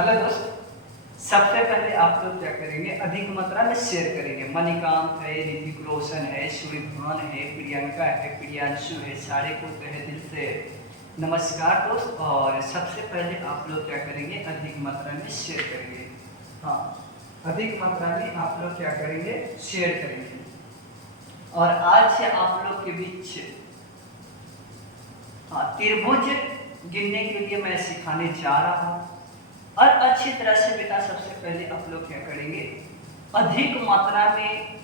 Hello दोस्त, सबसे पहले आप लोग क्या करेंगे, अधिक मात्रा में शेयर करेंगे। मणिकांत है, ऋतिक रोशन है, सूर्यभान है, प्रियंका है, प्रियांशु है, सारे को तहे दिल से नमस्कार दोस्त। और सबसे पहले आप लोग क्या करेंगे, अधिक मात्रा में शेयर करेंगे। हाँ, अधिक मात्रा में आप लोग क्या करेंगे, शेयर करेंगे। और आज से आप लोग के बीच त्रिभुज गिनने के लिए मैं सिखाने जा रहा हूँ। और अच्छी तरह से बेटा सबसे पहले आप लोग क्या करेंगे, अधिक मात्रा में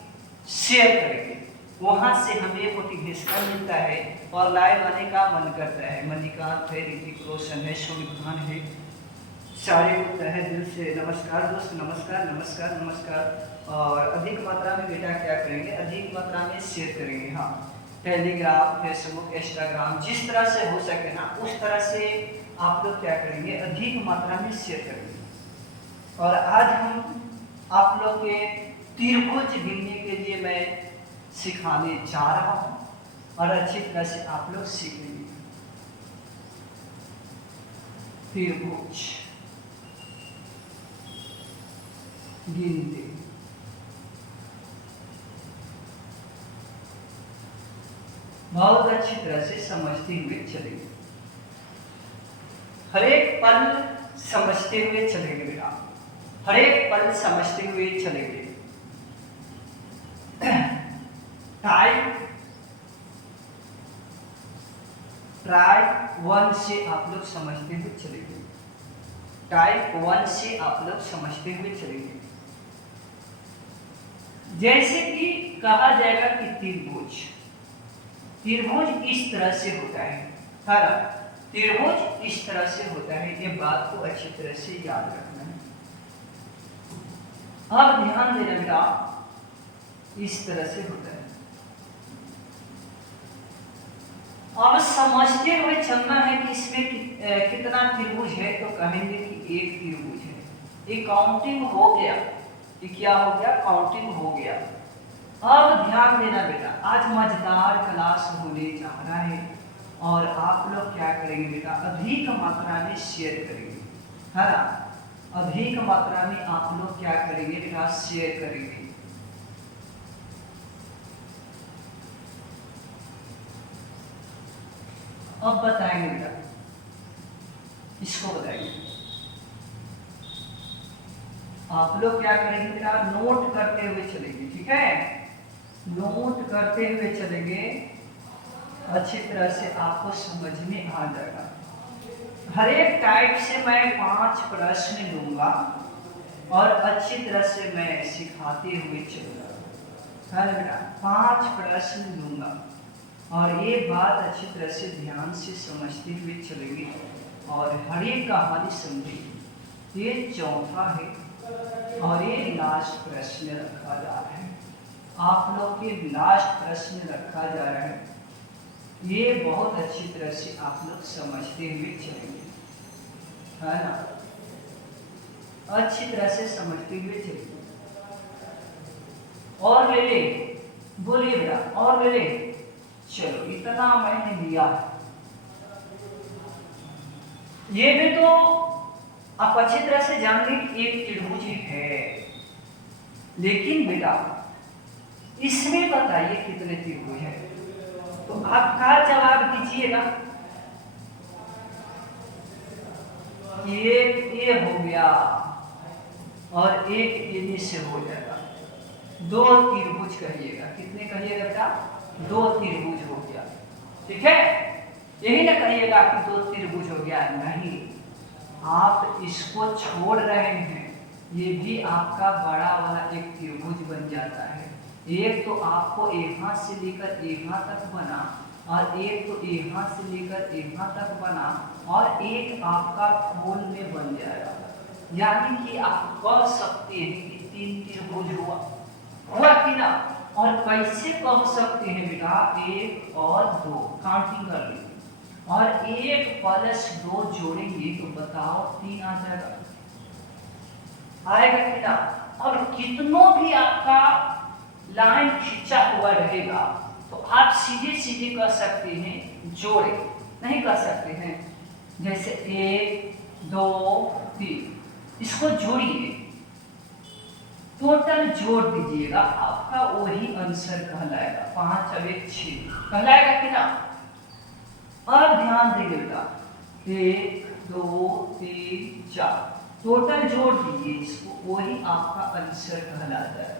शेयर करेंगे। वहां से हमें मोटिवेशन मिलता है और लाइव आने का मन करता है। मणिकांत है, ऋतिक रोशन है, सूर्यभान है, सारे को तहे दिल से नमस्कार दोस्त, नमस्कार नमस्कार नमस्कार। और अधिक मात्रा में बेटा क्या करेंगे, अधिक मात्रा में शेयर करेंगे। हाँ, टेलीग्राम, फेसबुक, इंस्टाग्राम, जिस तरह से हो सके ना उस तरह से आप लोग क्या करेंगे, अधिक मात्रा में शेयर करेंगे। और आज हम आप लोग के त्रिभुज गिनने के लिए मैं सिखाने जा रहा हूँ और अच्छी तरह से आप लोग सीखेंगे। त्रिभुज गिनते बहुत अच्छी तरह से समझते हुए चलेंगे, हर एक पल समझते हुए चलेंगे बेटा, हर एक पल समझते हुए चलेंगे। टाइप 1 से आप लोग समझते हुए चलेंगे, टाइप 1 से आप लोग समझते हुए चलेंगे। जैसे कि कहा जाएगा कि त्रिभुज इस तरह से होता है, त्रिभुज इस तरह से होता है। ये बात को अच्छी तरह से याद रखना है। अब ध्यान देना बेटा, इस तरह से होता है। अब समझते हुए चलना है कि इसमें कितना त्रिभुज है। तो कहेंगे कि एक त्रिभुज है। ये काउंटिंग हो गया, ये क्या हो गया, काउंटिंग हो गया। अब ध्यान देना बेटा, आज मजेदार क्लास होने जा रहा है और आप लोग क्या करेंगे बेटा, अधिक मात्रा में शेयर करेंगे, है ना। अधिक मात्रा में आप लोग क्या करेंगे बेटा, शेयर करेंगे। अब बताएंगे बेटा, इसको बताएंगे। आप लोग क्या करेंगे बेटा, नोट करते हुए चलेंगे, ठीक है। नोट करते हुए चलेंगे, अच्छी तरह से आपको समझ में आ जाएगा। हर एक टाइप से मैं 5 प्रश्न लूंगा और अच्छी तरह से मैं सिखाते हुए चलूंगा, है ना बेटा। 5 प्रश्न लूंगा और ये बात अच्छी तरह से ध्यान से समझते हुए चलेंगे और हर एक कहानी समझेंगे। ये चौथा है और ये लास्ट प्रश्न रखा जा रहा है। आप लोग के लास्ट प्रश्न रखा जा रहा है। ये बहुत अच्छी तरह से आप लोग समझते हुए चलेंगे, है ना। अच्छी तरह से समझते हुए चलेंगे। और ले ले, बोलिए बेटा, और ले ले। चलो, इतना मैंने लिया। ये भी तो आप अच्छी तरह से जान लें कि एक त्रिभुज है, लेकिन बेटा इसमें बताइए कितने त्रिभुज है। तो आप क्या जवाब दीजिएगा, एक ये हो गया और एक ये से हो जाएगा। 2 त्रिभुज कहिएगा। कितने कहिएगा बेटा, 2 त्रिभुज हो गया, ठीक है। यही ना कहिएगा कि 2 त्रिभुज हो गया, नहीं। आप इसको छोड़ रहे हैं, ये भी आपका बड़ा वाला एक त्रिभुज बन जाता है। एक तो आपको यहाँ से लेकर यहाँ तक बना और एक तो यहाँ से लेकर यहाँ तक बना और एक आपका खोल में बन जाएगा। यानी कि आप कह सकते हैं कि 3 त्रिभुज हुआ कि ना। और कैसे कह सकते हैं बेटा, 1 और 2 काउंटिंग कर लीजिए और 1 + 2 जोड़ेंगे तो बताओ 3 आ जाएगा, आएगा कि ना। और कितनों भी आपका लाइन खींचा हुआ रहेगा तो आप सीधे सीधे कर सकते हैं, जोड़े नहीं कर सकते हैं। जैसे 1 2 3 इसको जोड़िए, टोटल जोड़ दीजिएगा, आपका वही आंसर कहलाएगा। 5 अब 1 6 कहलाएगा कि ना। अब ध्यान देंगे बेटा, 1 2 3 4 टोटल जोड़ दीजिए इसको, वही आपका आंसर कहलाता है।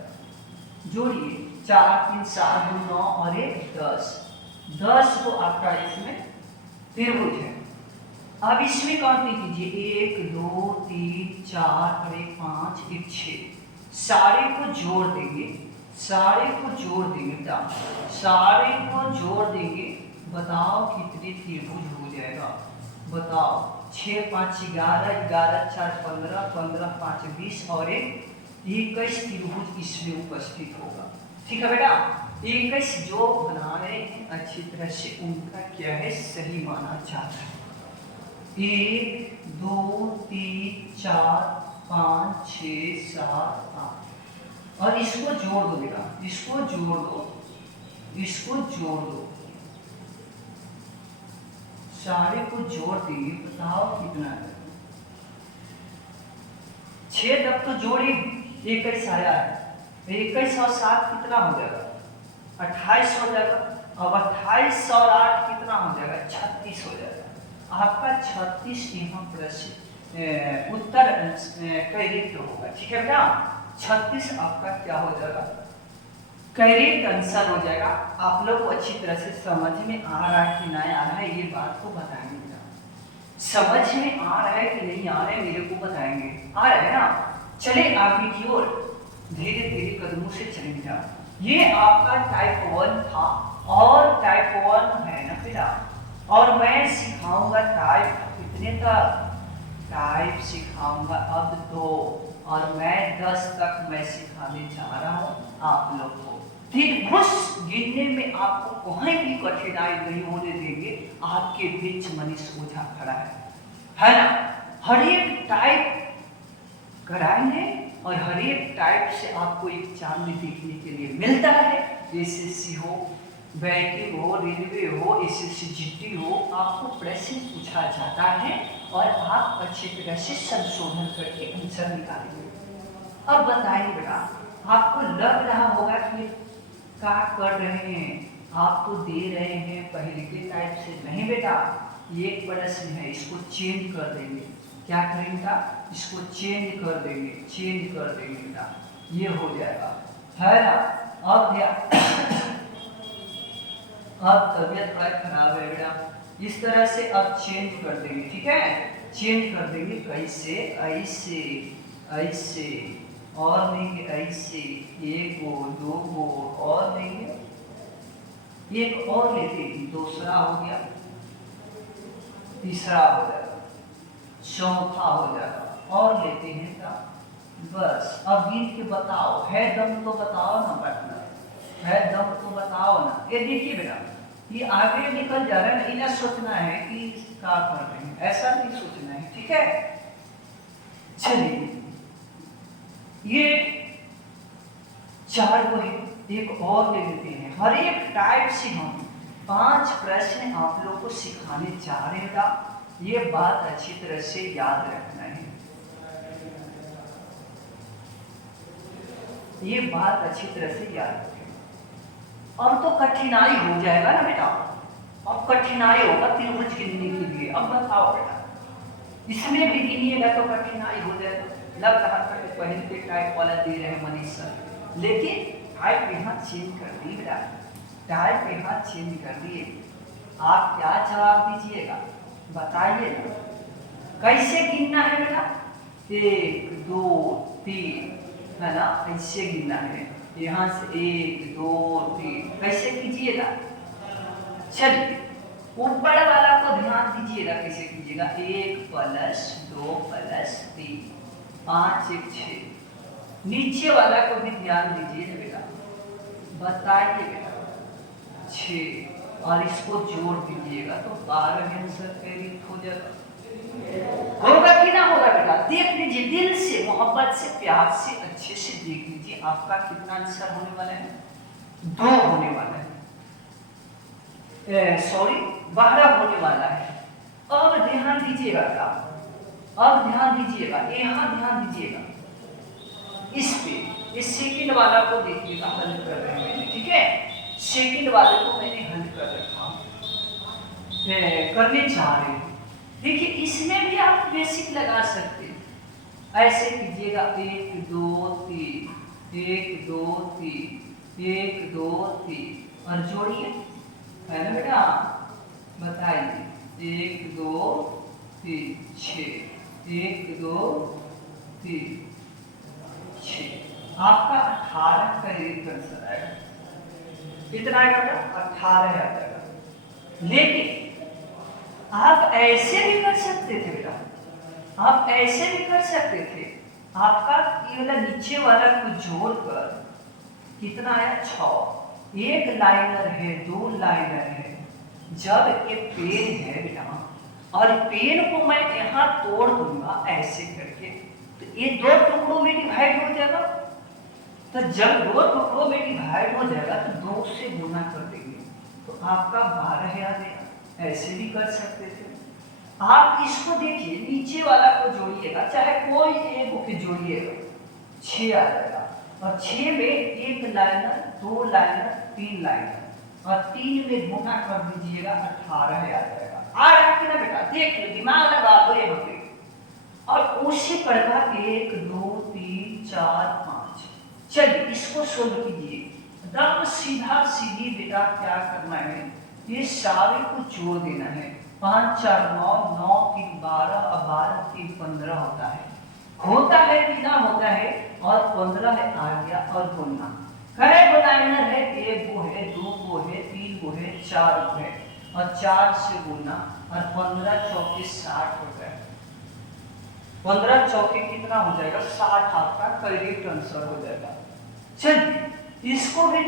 जोड़िए, 4 3 7 2 9 और 1 10, 10 को आपका इसमें त्रिभुज है। अब इसमें काउंटिंग कीजिए, 1 2 3 4 और 1 5 1 6, सारे को जोड़ देंगे, सारे को जोड़ देंगे बेटा, सारे को जोड़ देंगे, बताओ कितने त्रिभुज हो जाएगा, बताओ। 6 5 11 11 4 15 15 5 20 और 21 त्रिभुज इसमें उपस्थित होगा। ठीक है बेटा, 21 जो बना रहे हैं अच्छी तरह से उनका क्या है, सही माना जाता है। 1 2 3 4 5 6 7 8 और इसको जोड़ दो बेटा, इसको जोड़ दो, इसको जोड़ दो, सारे को जोड़ देंगे, बताओ कितना है। 6 तक तो जोड़ी 21 आया है, 21 और 7 कितना हो जाएगा, 28 हो जाएगा। अब 28 और 8 कितना हो जाएगा, 36 हो जाएगा। आपका 36 यहाँ प्रश्न उत्तर करेक्ट होगा। ठीक है बेटा, 36 आपका क्या हो जाएगा, करेक्ट आंसर हो जाएगा। आप लोग को अच्छी तरह से समझ में आ रहा है कि नहीं आ रहा है, ये बात को बताएंगे। समझ में आ रहा है कि नहीं आ रहा है, मेरे को बताएंगे। आ रहा है ना, चले आगे की ओर धीरे धीरे कदमों से चलेंगे। ये आपका टाइप 1 था और टाइप 1 है ना बेटा, और मैं सिखाऊंगा टाइप कितने तक, टाइप सिखाऊंगा अब 2, और मैं 10 तक मैं सिखाने जा रहा हूँ आप लोग को। त्रिभुज गिनने में आपको कहीं भी कठिनाई नहीं होने देंगे। आपके बीच मनीष ओझा खड़ा है ना। हर एक टाइप कराएंगे और हर एक टाइप से आपको एग्जाम में देखने के लिए मिलता है। एसएससी हो, बैंकिंग हो, रेलवे हो, एसएससी जीटी हो, आपको प्रश्न पूछा जाता है और आप अच्छी तरह से संशोधन करके आंसर निकालेंगे। अब बताइए बेटा, आपको लग रहा होगा कि क्या कर रहे हैं, आपको दे रहे हैं पहले के टाइप से। नहीं बेटा, ये प्रश्न है, इसको चेंज कर देंगे। क्या करेंगे बेटा, इसको चेंज कर देंगे, चेंज कर देंगे बेटा, ये हो जाएगा, है ना। अब तबियत बड़ा खराब है बेटा, इस तरह से अब चेंज कर देंगे। ठीक है, चेंज कर देंगे। कैसे, ऐसे ऐसे और लेंगे, ऐसे 1 गो 2 गो और लेंगे, एक और लेते हैं, दूसरा हो गया, तीसरा हो जाएगा, चौथा हो जाएगा, और लेते हैं का बस। अब गिन के बताओ, है दम तो बताओ ना पटना, है दम तो बताओ ना। ये देखिए बेटा, ये आगे निकल जा रहा है ना, इन्हें सोचना है कि क्या कर रहे हैं, ऐसा नहीं सोचना है। ठीक है, चलिए ये 4 को एक और ले लेते हैं। हर एक टाइप से हम 5 प्रश्न आप लोग को सिखाने जा रहे हैं। ये बात अच्छी तरह से याद रखना है, ये बात अच्छी तरह से याद रखें। अब तो कठिनाई हो जाएगा ना बेटा, अब कठिनाई होगा त्रिभुज गिनने के लिए। अब बताओ बेटा, इसमें भी गिनिएगा तो कठिनाई हो जाएगा। लग रहा था कि पहले के टाइप वाला दे रहे हैं मनीष सर, लेकिन टाइप यहाँ चेंज कर दी बेटा, टाइप यहाँ चेंज कर दिए। आप क्या जवाब दीजिएगा बताइए ना, कैसे गिनना है बेटा, 1 2 3 है ना, ऐसे गिनना है। यहाँ से 1 2 3 कैसे कीजिएगा। चलिए ऊपर वाला को ध्यान दीजिएगा, कैसे कीजिएगा, 1 + 2 + 3 5 1 6। नीचे वाला को भी ध्यान दीजिए बेटा, बताइए बेटा 6, और इसको जोड़ दीजिएगा तो 12 आंसर करेक्ट हो जाएगा। होगा कि ना होगा बेटा, देख लीजिए, दिल से मोहब्बत से प्यार से अच्छे से देख लीजिए, आपका कितना आंसर होने वाला है, 2 होने वाला है, सॉरी 12 होने वाला है। अब ध्यान दीजिएगा, अब ध्यान दीजिएगा, यहाँ ध्यान दीजिएगा इस पे, इस सेकंड वाला को देखिएगा, हल कर रहे हैं मैंने, ठीक है। सेकंड वाले को मैंने हल कर रखा, करने चाह रहे हैं। देखिए इसमें भी आप बेसिक लगा सकते हैं, ऐसे कीजिएगा 1 2 3 1 2 3 1 2 3 और जोड़िए, है ना बेटा, बताइए 1 2 3 6 1 2 3 6, आपका 18 का एक आंसर आएगा। कितना आएगा बेटा? 18 आ जाएगा। लेकिन आप ऐसे भी कर सकते थे बेटा, आप ऐसे भी कर सकते थे, आपका ये वाला नीचे वाला को जोड़कर कितना आया? 6। एक लाइनर है, 2 लाइनर है। जब ये पेन है बेटा और पेन को मैं यहाँ तोड़ दूंगा ऐसे करके, तो ये 2 टुकड़ों में डिवाइड हो जाएगा। तो जब 2 टुकड़ों में डिवाइड हो जाएगा तो 2 से गुना कर देंगे तो आपका 12 आ जाएगा। ऐसे भी कर सकते थे। आप इसको देखिए, नीचे वाला को जोड़िएगा, चाहे कोई एक को जोड़िएगा, 6 आ जाएगा। और 6 में 1 लाइनर, 2 लाइनर, 3 लाइनर और 3 में गुना कर दीजिएगा, 18 आ जाएगा। आ रहा है कि ना बेटा? देख लो, दिमाग लगा दो यहाँ पे। और उसी प्रकार 1 2 3 4 5। चलिए इसको सोल्व कीजिए, एकदम सीधा सीधी बेटा। क्या करना है, ये सारे को जोड़ देना है। 5 4 9 9 3 12 और 12 3 15 होता है बिना होता है, और 15 है आ गया। और गुना कहे लाइनर है, 1 गो है, 2 गो है, 3 गो है, 4 गो है और 4 से गुना और 15 चौके 60 हो जाएगा। 15 चौके कितना हो जाएगा? 60 आपका करेक्ट आंसर हो जाएगा। चलिए इसको भी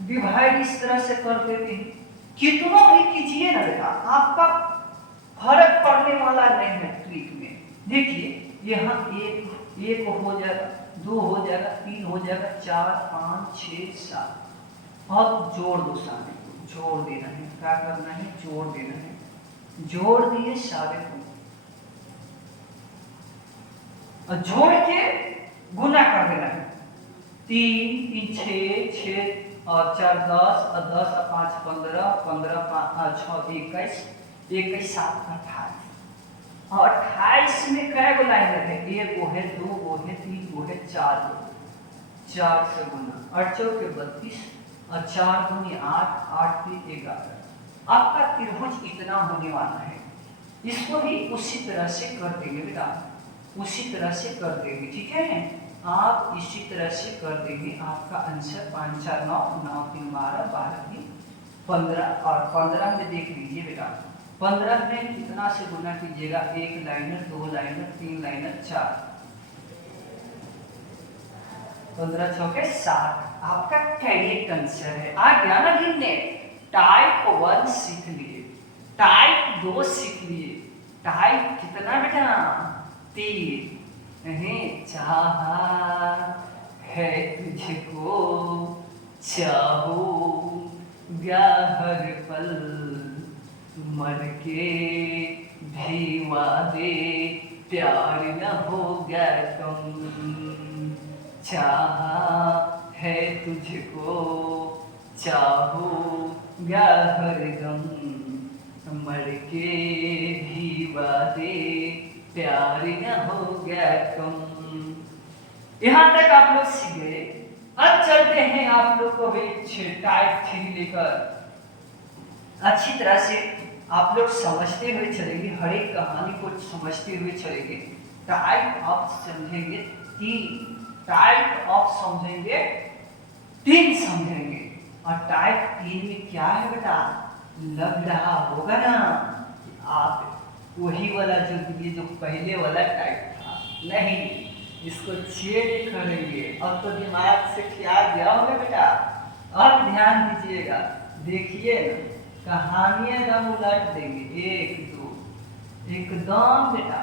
डिवाइड इस तरह से कर देते हैं। कितना भी कीजिए ना बेटा, आपका फर्क पड़ने वाला नहीं है ट्रिक में। देखिए यहाँ 1 हो जाएगा, 2 हो जाएगा, 3 हो जाएगा, 4 5 6 7। अब जोड़ दो सारे को, जोड़ देना है। क्या करना है? जोड़ देना है। जोड़ दिए सारे को और जोड़ के गुना कर देना है। 3 3 6 6 और 4 10 और 10 और 5 15 15 5 6 21 21 7 28। और 28 में कै गो लाइनर है? 1 गो है, 2 गो है, 3 गो है, 4 गो। 4 से गुना 8 चौके 32 और 4 दूनी 8 8 3 11। आपका त्रिभुज इतना होने वाला है। इसको भी उसी तरह से कर देंगे बेटा, उसी तरह से कर देंगे, ठीक है। आप इसी तरह से कर देंगे। आपका आंसर 5 4 9 9 3 12 12 3 15। और 15 में देख लीजिए बेटा, 15 में कितना से गुना कीजिएगा? 1 लाइनर, 2 लाइनर, 3 लाइनर, 4। 15 चौके 60 आपका करेक्ट आंसर है। आ गया ना गिनने? टाइप 1 सीख लिए, टाइप 2 सीख लिए, टाइप कितना बेटा? 3। चाहा है तुझको, चाहूंगा हर पल, मर के भी वादे प्यार न होगा कम। चाहा है तुझको, चाहूंगा हर दम, मर के भी वादे प्यार न हो गया कम। यहाँ तक आप लोग सीख गए। अब चलते हैं आप लोग को भी टाइप 3 लेकर। अच्छी तरह से आप लोग समझते हुए चलेंगे, हर एक कहानी को समझते हुए चलेंगे। टाइप ऑफ समझेंगे 3, टाइप ऑफ समझेंगे 3 समझेंगे। और टाइप 3 में क्या है बेटा? लग रहा होगा ना आप वही वाला जो पहले वाला टाइप था। नहीं, इसको चेंज करेंगे। अब तो दिमाग से ख्याल गया होगा बेटा। अब ध्यान दीजिएगा, देखिए ना, कहानियां रंग उलट देंगे। 1 2 एकदम बेटा।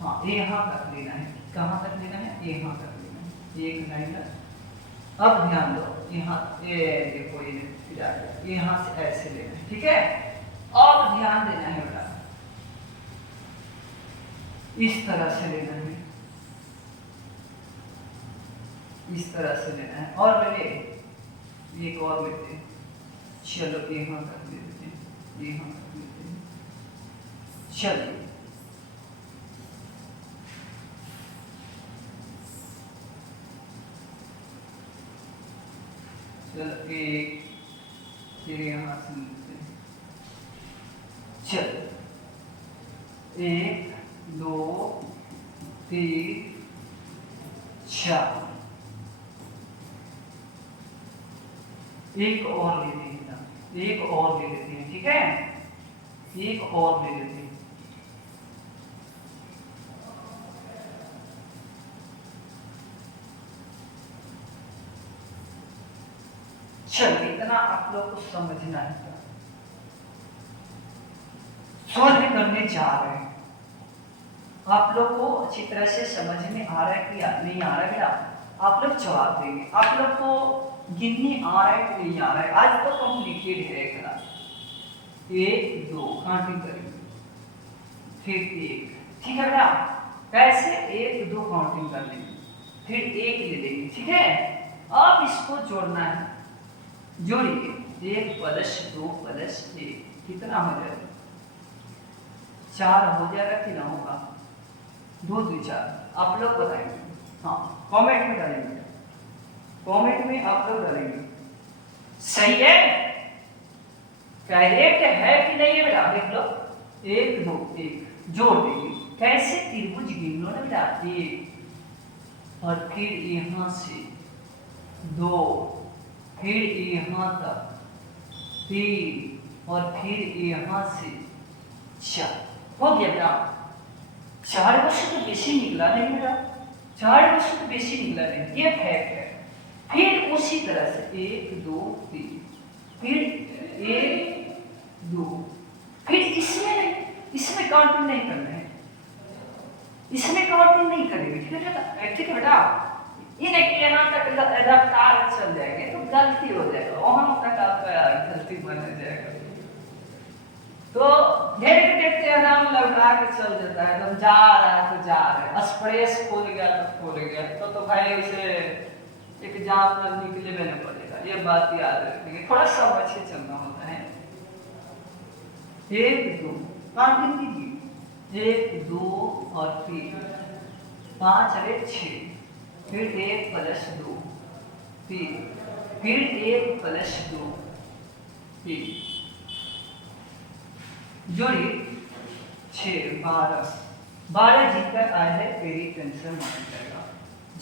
हाँ, यहाँ तक लेना है। कहाँ तक लेना है? यहाँ तक लेना है। 1 लाइनर। अब ध्यान दो, यहाँ देखो, ये यहाँ से ऐसे लेना है, ठीक है। अब ध्यान देना है बेटा, इस तरह से लेना है, इस तरह से लेना है। और ले एक और लेते हैं, चलो यहाँ कर लेते हैं, यहाँ कर लेते हैं, चलिए चलो एक, फिर यहाँ से लेते हैं, चलो 1 2 3 4, एक और ले लेते हैं, एक और ले लेते हैं, ठीक है, एक और ले लेते हैं। चलिए इतना आप लोग को समझना है, सॉल्व करने जा रहे हैं। आप लोग को अच्छी तरह से समझ में आ रहा है कि नहीं आ रहा है बेटा? आप लोग जवाब देंगे। आप लोग को गिनने आ रहा है कि नहीं आ रहा है? आज तो कॉम्प्लिकेटेड है क्लास। 1 2 काउंटिंग करेंगे, फिर 1, ठीक है बेटा? कैसे? 1 2 काउंटिंग कर लेंगे, फिर 1 ले लेंगे, ठीक है? अब इसको जोड़ना है, जोड़िए 1 प्लस 2 प्लस 1 कितना हो जाएगा? 4 हो जाएगा कि ना होगा? 2 2 4 आप लोग बताएंगे, हाँ कमेंट में डालेंगे, कमेंट में आप लोग डालेंगे। सही है, करेक्ट है कि नहीं है बेटा? देख लो 1 2 1 जोड़ देंगे। कैसे? त्रिभुज गिन लो ना बेटा, 1 और फिर यहाँ से 2, फिर यहाँ तक 3 और फिर यहाँ से 4 हो गया बेटा। 4 वर्ष तो बेसी निकला नहीं बेटा, 4 वर्ष तो बेसी निकला नहीं, ये फैक्ट है। फिर उसी तरह से 1 2 3, फिर 1 2, फिर इसमें नहीं, इसमें काउंटिंग नहीं करना है, इसमें काउंटिंग नहीं करेंगे, ठीक है? ठीक है बेटा? ये नहीं यहाँ तक रफ्तार चल जाएंगे तो गलती हो जाएगा, वहां तक आपका गलती बन जाएगा। तो धीरे धीरे देखते हैं ना, लौटा के चल जाता है, तो जा रहा है तो जा रहा है, एक्सप्रेस खोल गया तो खोल गया, तो भाई उसे एग्जाम में निकले में नहीं पड़ेगा, ये बात याद रखिए, थोड़ा समझ के चलना होता है। 1 2 काउंटिंग कीजिए, 1 2 और 3 5 और 1 6, फिर 1 प्लस 2 3, फिर 1 प्लस 2 3, जोड़िए 6 12 12 जिनका आया है करेक्ट आंसर माना जाएगा,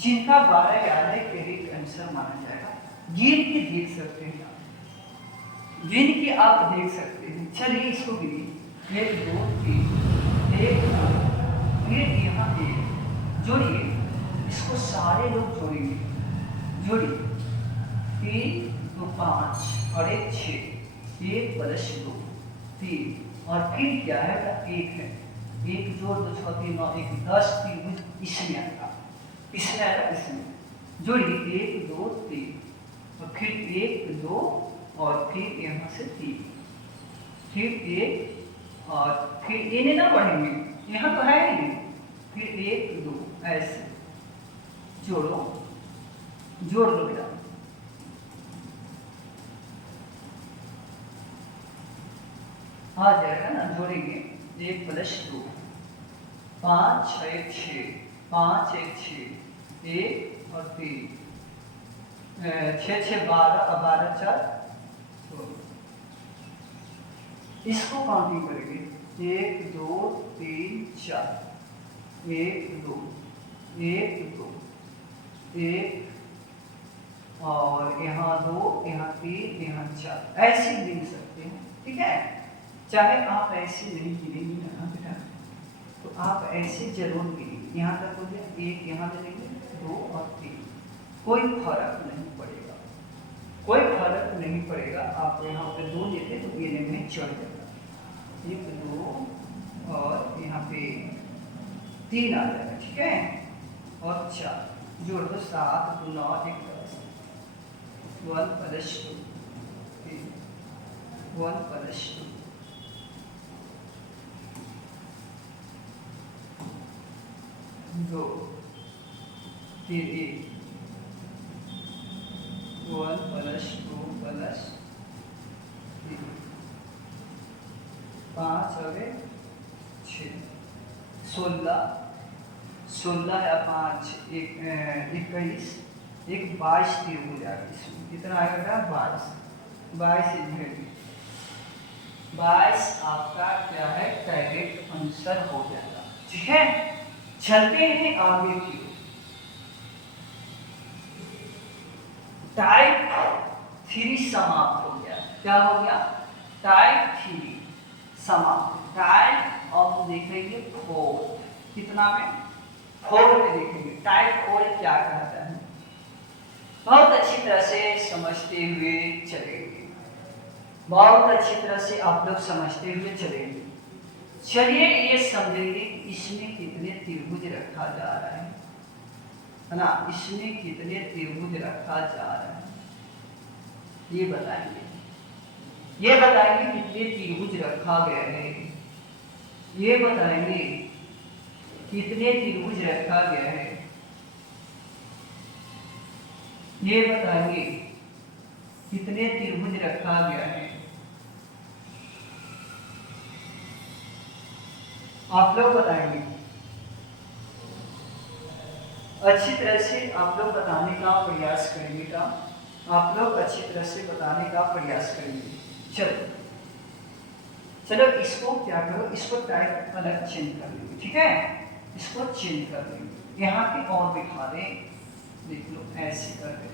जिनका 12 आया है करेक्ट आंसर माना जाएगा। गिन के देख सकते हैं, गिन के आप देख सकते हैं। चलिए इसको गिनिए, 1 2 3 1 2, फिर यहाँ 1, जोड़िए इसको सारे लोग जोड़ेंगे, जोड़िए 3 2 5 और 1 6, 1 प्लस 2 3 और फिर क्या है? 1 है, 1 जोड़ 2 6 3 9 1 10 त्रिभुज इसमें आएगा, इसमें आएगा, इसमें जोड़िए 1 2 3 और फिर 1 2 और फिर यहाँ से 3, फिर 1 और फिर इन्हें ना बढ़ेंगे, यहाँ तो है ही नहीं, फिर 1 2 ऐसे जोड़ो, जोड़ लो बेटा, आ जाएगा ना, जोड़ेंगे 1 प्लस 2 5 1 6 5 1 6 1 और 3 6 6 12 और 12 4 16, इसको काउंटिंग करेंगे 1 2 3 4 1 2 1 2 1 और यहाँ 2 यहाँ 3 यहाँ 4 ऐसे गिन सकते हैं, ठीक है? चाहे आप ऐसे नहीं गिनेंगे ना बेटा, तो आप ऐसे जरूर गिनेंगे, यहाँ तक हो गया, 1 यहाँ ले लेंगे 2 और 3, कोई फर्क नहीं पड़ेगा, कोई फर्क नहीं पड़ेगा। आप यहाँ पे 2 लेते तो गिने में चढ़ जाएगा, 1 2 और यहाँ पे 3 आ जाएगा, ठीक है? और 4 जोड़ दो, 7 2 9 1 10, 1 प्लस 2 1 प्लस 2 2, फिर 1, 1 + 2 + 3, 5 और 6, 16, 16 या 5 21, 22 त्रिभुज आ गया। इसमें कितना आएगा? 22, 22 इधर, 22 आपका क्या है? करेक्ट आंसर हो जाएगा। ठीक है, चलते हैं आगे की ओर। टाइप 3 समाप्त हो गया। क्या हो गया? टाइप 3 समाप्त। टाइप अब देखेंगे 4, कितना में? 4 में देखेंगे टाइप 4 क्या कहता है। बहुत अच्छी तरह से समझते हुए चलेंगे, बहुत अच्छी तरह से आप लोग समझते हुए चलेंगे। चलिए ये समझेंगे इसमें कितने त्रिभुज रखा जा रहा है ना, इसमें कितने त्रिभुज रखा जा रहा है ये बताएंगे। ये बताएंगे कितने त्रिभुज रखा गया है, ये बताएंगे कितने त्रिभुज रखा गया है, ये बताएंगे कितने त्रिभुज रखा गया है। आप लोग बताएंगे, अच्छी तरह से आप लोग बताने का प्रयास करिएगा, आप लोग अच्छी तरह से बताने का प्रयास करेंगे। चलो चलो इसको क्या करो, इसको टाइप अलग चेंज कर लेंगे। ठीक है, इसको चेंज कर लेंगे, यहाँ पे और बिठा दें, देख लो ऐसे कर दें।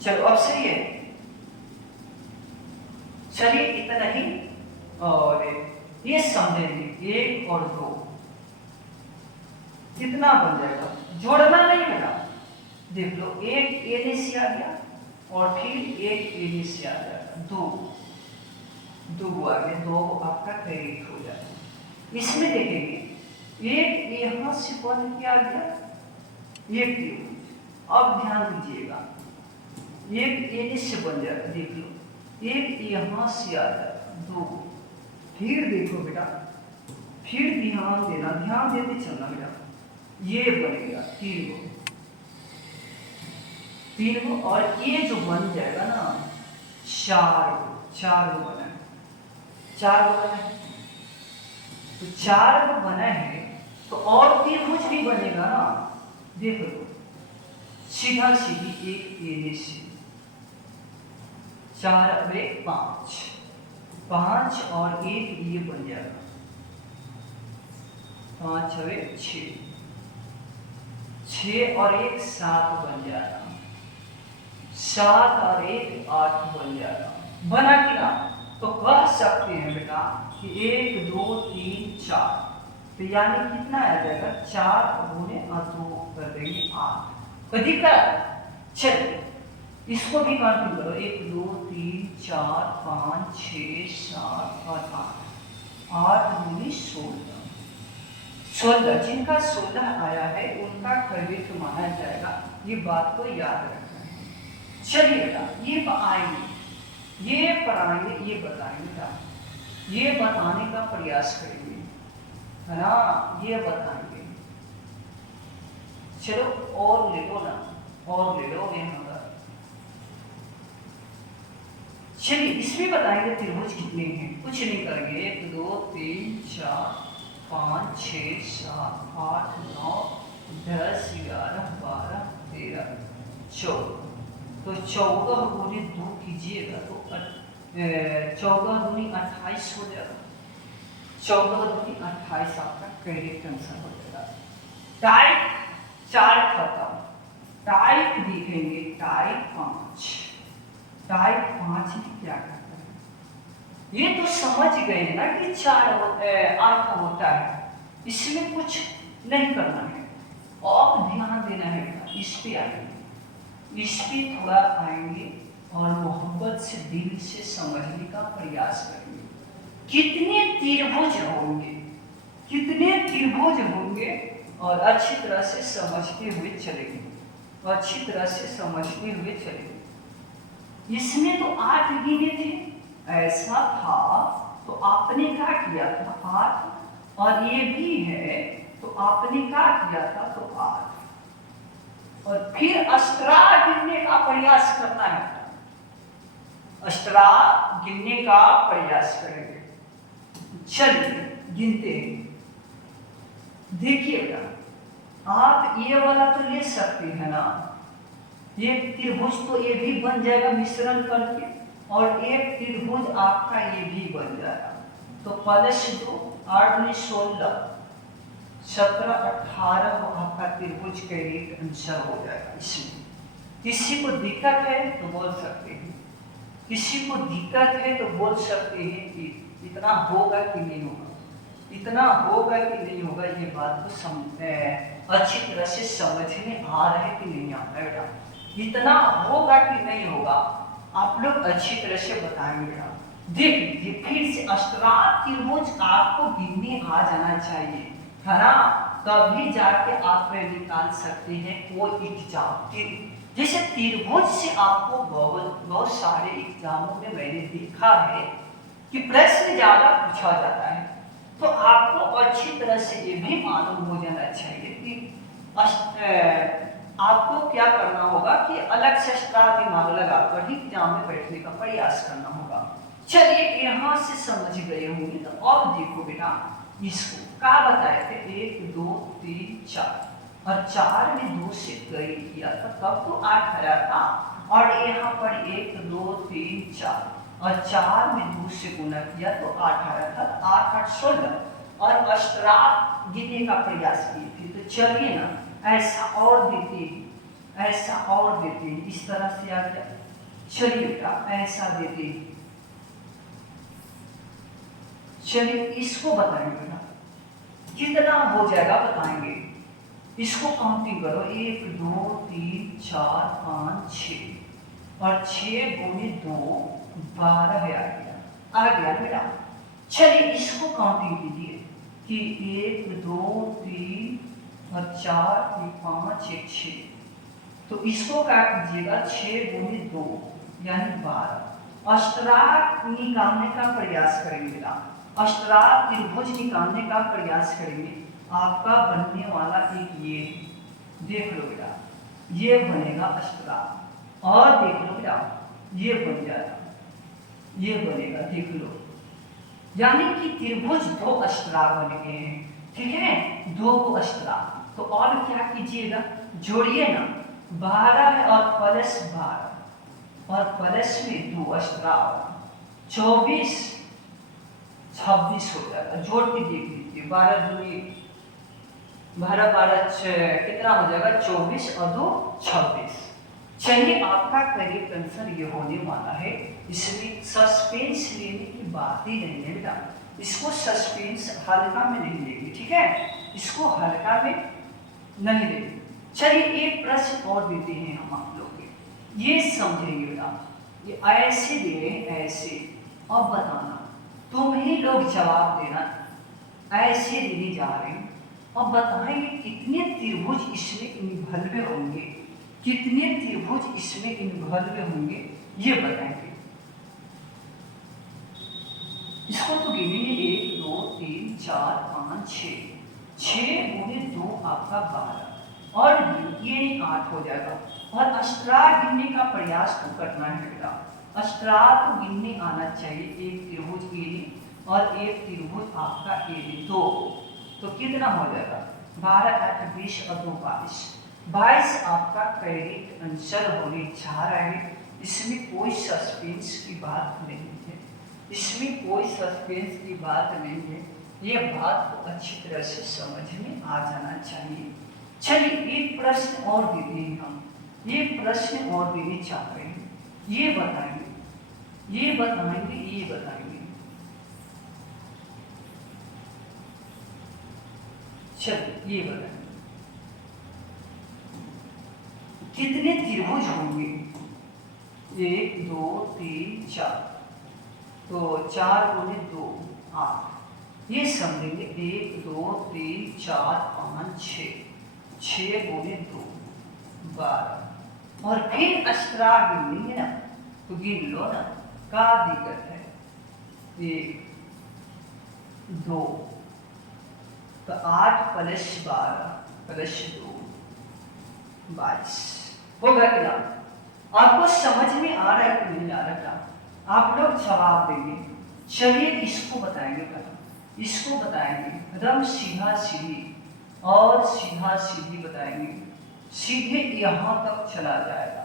चलो अब सही है, चलिए इतना ही। और ये समझेंगे 1 और 2 कितना बन जाएगा, जोड़ना नहीं बेटा। देख लो, एक ए से आ गया और फिर एक ए से आ जाएगा, 2 आ गया, 2 आपका करेक्ट हो जाएगा। इसमें देखेंगे एक यहाँ से बन के आ गया, एक त्रिभुज। अब ध्यान दीजिएगा, एक ए से बन जाएगा, देख लो एक यहाँ से आ जाएगा, 2। फिर देखो बेटा, फिर ध्यान देना, ध्यान देते चलना बेटा, ये बनेगा 3 गो, और ये जो बन जाएगा ना 4 गो बना है, 4 गो बना है। तो 4 गो बना है तो और त्रिभुज भी बनेगा ना। देख लो सीधा सीधी एक ए से 4 और 1 5, 5 और 1 ये बन जाएगा, 5 और 1 6, 6 और 1 7 बन जाएगा, 7 और 1 8 बन जाएगा। बना कि ना? तो कह सकते हैं बेटा कि 1 2 3 4, तो यानी कितना आ जाएगा, 4 गुने 2 कर देंगे 8। कोई दिक्कत? चलिए इसको भी काउंटिंग करो, 1 2 3 4 5 6 7 और 8, 8 गुनी 16, 16। जिनका 16 आया है उनका कवित्व माना जाएगा, ये बात को याद रखना है। चलिए बेटा ये आएंगे, ये पढ़ाएंगे, ये बताएंगे, ये बताने का प्रयास करेंगे, है ना, ये बताएंगे। चलो और ले लो ना, और ले लो यहाँ का। चलिए इसमें बताएंगे त्रिभुज कितने हैं, कुछ नहीं करेंगे, 1 2 3 4 5 6 7 8 9 10 11 12 13 14। तो 14 गुने 2 कीजिएगा तो 14 दूनी 28 हो जाएगा, 14 दूनी 28 आपका करेक्ट आंसर हो जाएगा। टाइप 4 खत्म, टाइप देखेंगे टाइप 5। टाइप 5 में क्या करता है, ये तो समझ गए ना कि 8 होता है, इसमें कुछ नहीं करना है, और ध्यान देना है, इस पे आएंगे, इस पे थोड़ा आएंगे और मोहब्बत से दिल से समझने का प्रयास करेंगे। कितने त्रिभुज होंगे, कितने त्रिभुज होंगे, और अच्छी तरह से समझते हुए चलेंगे, अच्छी तरह से समझते हुए चलेंगे। इसमें तो 8 गिने थे, ऐसा था तो आपने क्या किया था 8, और ये भी है तो आपने क्या किया था, तो 8 और फिर अष्टरा गिनने का प्रयास करना है, अष्टरा गिनने का प्रयास करेंगे। चलिए गिनते हैं। देखिएगा आप ये वाला तो ले सकते हैं ना, एक त्रिभुज तो ये भी बन जाएगा मिश्रण करके, और एक त्रिभुज आपका ये भी बन जाएगा। तो +2 8 में 16 17 18 को आपका त्रिभुज का एक आंसर हो जाएगा। इसमें किसी को दिक्कत है तो बोल सकते हैं, किसी को दिक्कत है तो बोल सकते हैं कि इतना होगा कि नहीं होगा, इतना होगा कि नहीं होगा, ये बात को अच्छी तरह से समझ में आ रहा है कि नहीं आ रहा है बेटा, इतना होगा कि नहीं होगा, आप लोग अच्छी तरह से बताएंगे बेटा। देख लीजिए फिर से अष्टरा त्रिभुज आपको गिनने आ जाना चाहिए, है ना, तभी जाके आप निकाल सकते हैं कोई एग्जाम। जैसे त्रिभुज से आपको बहुत सारे एग्जामों में मैंने देखा है कि प्रश्न ज्यादा पूछा जाता है, तो आपको अच्छी तरह से ये भी मालूम हो जाना चाहिए कि आपको क्या करना होगा कि अलग से एक्स्ट्रा दिमाग लगाकर ही एग्जाम में बैठने का प्रयास करना होगा। चलिए यहाँ से समझ गए होंगे, तो अब देखो बेटा इसको क्या बताए थे, 1 2 3 4 और 4 में 2 से कई किया था तब तो 8 आ रहा था, और यहाँ पर 1 2 3 4 और 4 में 2 से गुना किया तो 8 आ रहा था, 8 8 16 और अष्टरा गिनने का प्रयास किए थे। तो चलिए ना ऐसा और देते हैं, ऐसा और देते हैं, इस तरह से आ गया। चलिए बेटा ऐसा देते हैं, चलिए इसको बताएंगे बेटा कितना हो जाएगा, बताएंगे इसको काउंटिंग करो, 1 2 3 4 5 6 और 6 गुणे 2 12 आ गया बेटा। चलिए इसको काउंटिंग कीजिए कि 1 2 3 और 4 5 1 6, तो इसको क्या कीजिएगा 6 गुणे 2 यानी 12। अष्टरा निकालने का प्रयास करेंगे बेटा, अष्टरा त्रिभुज निकालने का प्रयास करेंगे, आपका बनने वाला एक ये देख लो बेटा, ये बनेगा अष्टरा, और देख लो बेटा ये बन जाएगा, ये बनेगा, देख लो, यानी कि त्रिभुज 2 अष्टरा बन गए हैं, ठीक है, 2 को अष्टरा। तो और क्या कीजिएगा, जोड़िए ना, 12 और +12 और प्लस में 2 अष्टरा 24 26 हो जाएगा। जोड़ के देख लीजिए, 12 दूनी 12 12 कितना हो जाएगा 24 और 2 26। चलिए आपका करेक्ट आंसर ये होने वाला है। इसमें सस्पेंस लेने की बात ही नहीं है बेटा, इसको सस्पेंस हल्का में नहीं लेगी, ठीक है, इसको हल्का में नहीं लेगी। चलिए एक प्रश्न और देते हैं हम आप लोग के, ये समझेंगे बेटा, ये ऐसे दे रहे हैं ऐसे, अब बताना तुम ही लोग जवाब देना, ऐसे देने जा रहे हैं, अब बताएंगे कितने त्रिभुज इसमें इन्वॉल्व होंगे, कितने त्रिभुज इसमें इन्वॉल्व होंगे ये बताएंगे। इसको तो गिनेंगे 1 2 3 4 5 6 गुणे 2 आपका 12 और ये 8 हो जाएगा। और अष्टरा गिनने का प्रयास तो करना है बेटा, अष्टरा तो गिनने आना चाहिए, एक त्रिभुज ए और एक त्रिभुज आपका ए 2, तो कितना हो जाएगा 12 8 20 और 2 22 आपका करेक्ट आंसर होने जा रहा है। इसमें कोई सस्पेंस की बात नहीं है, इसमें कोई सस्पेंस की बात नहीं है, ये बात को अच्छी तरह से समझ में आ जाना चाहिए। चलिए एक प्रश्न और देते हैं हम, ये प्रश्न और देने चाह रहे हैं, ये बताएंगे, ये बताएंगे, ये बताएंगे। चलिए ये बताएंगे कितने त्रिभुज होंगे, 1 2 3 4, तो 4 गुणे 2 8, ये समझेंगे 1 2 3 4 5 6 गुणे 2 12 और फिर अष्टरा गिनेंगे ना, तो गिन लो ना, क्या दिक्कत है, 1 2 तो 8 प्लस 12 प्लस 2 22 होगा क्या? आपको समझ में आ रहा है कि नहीं आ रहा था? आप लोग जवाब देंगे। चलिए इसको बताएंगे, पहले इसको बताएंगे, एकदम सीधा सीधी और सीधा सीधी बताएंगे, सीधे यहाँ तक चला जाएगा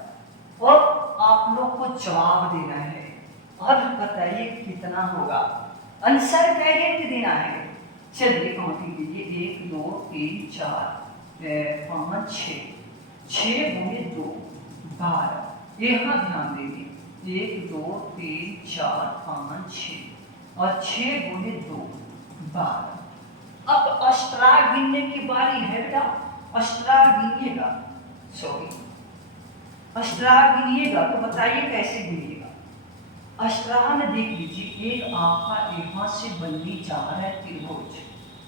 और आप लोग को जवाब देना है और बताइए कितना होगा, आंसर डायरेक्ट देना है। चलिए काउंटिंग कीजिए, 1 2 3 4 5 6 गुणे 2 12। यहाँ ध्यान दीजिए, 1 2 3 4 5 6 और 6 गुणे 2 12। अब अष्टरा गिनने की बारी है बेटा, अष्टरा गिनिएगा, सॉरी अष्टरा गिनिएगा। तो बताइए कैसे गिनिएगा? अष्टराह में देख लीजिए, एक आपका यहाँ से बनने जा रहा है त्रिभुज,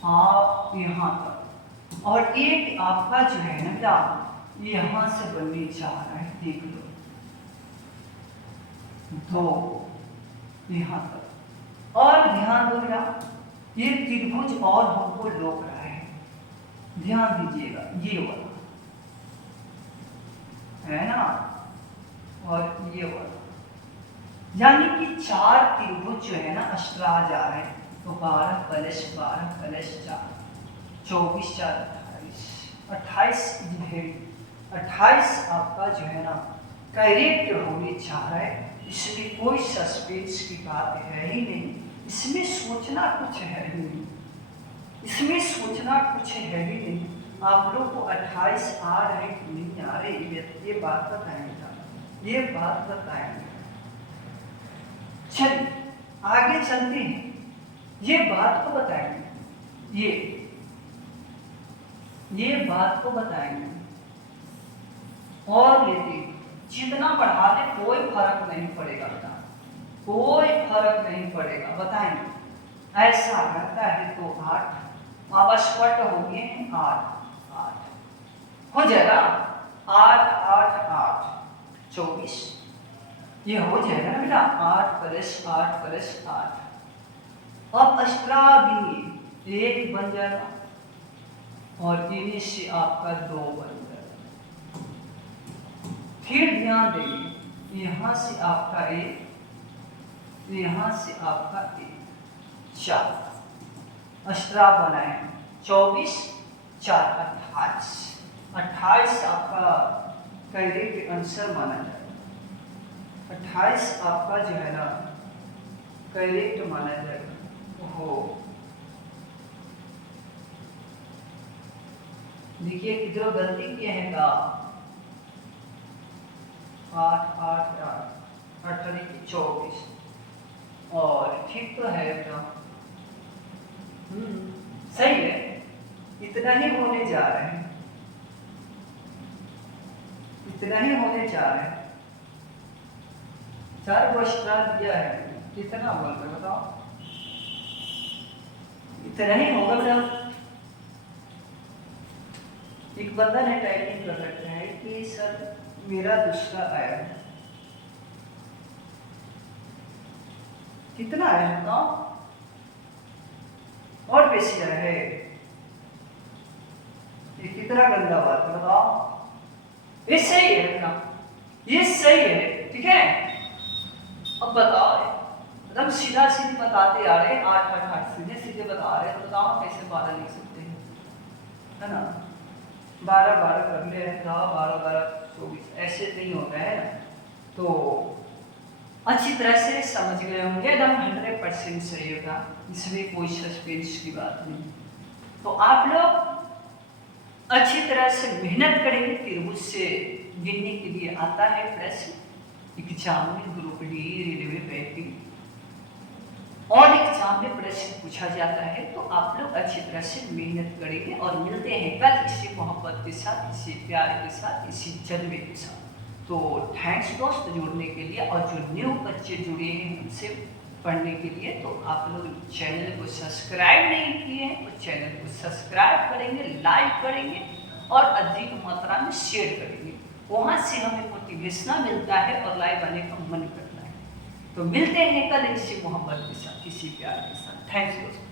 आप यहाँ तक, और एक आपका जो है ना क्या यहाँ से बनने जा रहा है, देख लो, 2 यहाँ तक। और ध्यान दो बेटा, ये त्रिभुज और हमको रोक रहा है, ध्यान दीजिएगा, ये वाला है ना, और ये वाला, यानी कि 4 त्रिभुज जो है ना अष्टरा जा रहे हैं। तो 12 प्लस 12 प्लस 4 24 4 28 28 है, 28 आपका जो है ना करेक्ट होने जा रहा है। इसमें कोई सस्पेंस की बात है ही नहीं, इसमें सोचना कुछ है ही नहीं, इसमें सोचना कुछ है ही नहीं। आप लोग को 28 आ रहे कि नहीं आ रहे, ये बात बताएंगे, ये बात बताएंगे। चलिए आगे चलते हैं, ये बात को बताएंगे, ये बात को बताएंगे और लेते जितना बढ़ा दे कोई फर्क नहीं पड़ेगा बेटा, कोई फर्क नहीं पड़ेगा, बताएंगे। ऐसा रहता है तो 8 अब स्पष्ट हो गए हैं, 8 हो जाएगा, 8 8 8 24, ये हो जाएगा ना बेटा, 8 प्लस 8 प्लस 8। अब अष्टरा गिनिए, 1 बन जाएगा और इन्हीं से आपका 2 बन जाएगा। फिर ध्यान देंगे, यहाँ से आपका 1, यहाँ से आपका 1 4 अष्टरा बनाए, 24 4 28 28 आपका करेक्ट आंसर माना जाएगा, 28 आपका जो है ना करेक्ट माना जाएगा। हो देखिए किधर गलती किए हैं का, 8 8 8 8 24 और ठीक तो है बेटा, सही है, इतना ही होने जा रहे हैं, इतना ही होने जा रहे हैं। 4 को अष्टरा दिया है, कितना बोल रहे बताओ, इतना ही होगा बेटा। एक बंदा ने टाइपिंग कर रखा है कि सर मेरा दूसरा आया है, कितना आया बताओ, और बेसी आया है, ये कितना गंदा बात है बताओ। ये सही है ना, ये सही है, ठीक है। अब बताओ, एकदम सीधा सीधे बताते आ रहे, 8 8 8 सीधे सीधे बता रहे, तो बताओ कैसे 12 लिख सकते हैं, है ना। 12 12 कर ले, 12 12 24 ऐसे नहीं होता है ना। तो अच्छी तरह से समझ गए होंगे, एकदम 100% सही होगा, इसमें कोई सस्पेंस की बात नहीं। तो आप लोग अच्छी तरह से मेहनत करेंगे, त्रिभुज से गिनने के लिए आता है प्रश्न एग्जाम में, ग्रुप डी रेलवे बैंकिंग और एग्जाम में प्रश्न पूछा जाता है। तो आप लोग अच्छी तरह से मेहनत करेंगे और मिलते हैं कल इसी मोहब्बत के साथ, इसी प्यार के साथ, इसी जज्बे के साथ। तो थैंक्स दोस्त जुड़ने के लिए, और जो न्यू बच्चे जुड़े हैं उनसे पढ़ने के लिए, तो आप लोग चैनल को सब्सक्राइब नहीं किए हैं तो चैनल को सब्सक्राइब करेंगे, लाइक करेंगे और अधिक मात्रा में शेयर करेंगे, वहाँ से हमें मोटिवेशन मिलता है और लाइव आने का मन करता है। तो मिलते हैं कल इसी मोहब्बत के साथ, इसी प्यार के साथ। थैंक्स दोस्तों।